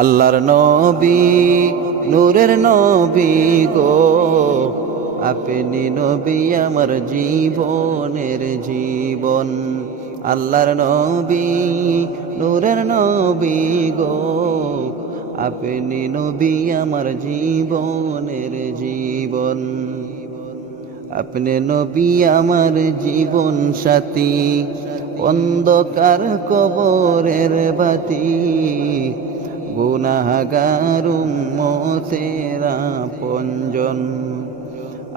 আল্লাহর নবী নূরের নবী গো, আপনি নবী আমার জীবনের জীবন। আল্লাহর নবী নূরের নবী গো, আপনি নবী আমার জীবনের জীবন। আপনি নবী আমার জীবন সাথী, অন্ধকার কবরের বাতি, গুনাহগার উম্মতের আপনজন।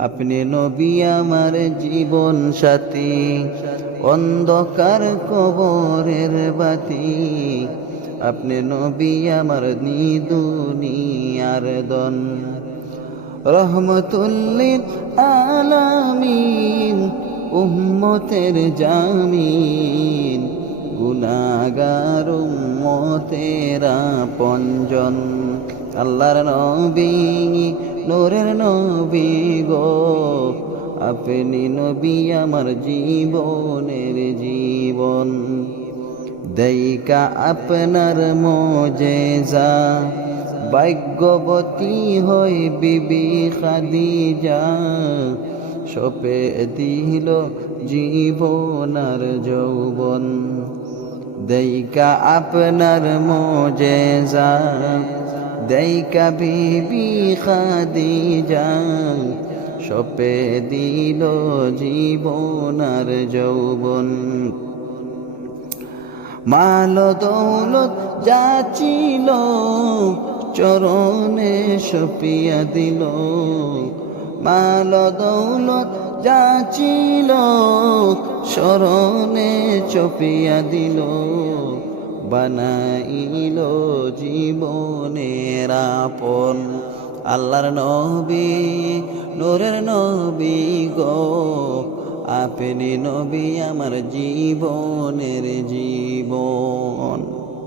আপনি নবী আমার জীবন সাথী, অন্ধকার কবরের বাতি, আপনি নবী আমার দুনিয়ার দন। রহমতুল্লিল আলামিন, উম্মতের জামিন, গুনাহগার উম্মতের আপনজন। আল্লাহর নবী নূরের নবী গো, আপনি নবী আমার জীবনের জীবন। দেইকা আপনার মোজেজা, ভাগ্যবতী হই বিবি খাদিজা, সপে দিল জীবন আর যৌবন। দেইকা আপনার মোজেজা, দেইকা বিবি খাদিজা, সপে দিল জীবন আর যৌবন। মাল দৌলত যা ছিল চরণে সপিয়া দিল, মাল দৌলত যা ছিল চরণে চপিয়া দিল, বানাইল জীবনের আপন। আল্লাহর নবী নূরের নবী গো, আপনি নবী আমার জীবনের জীবন।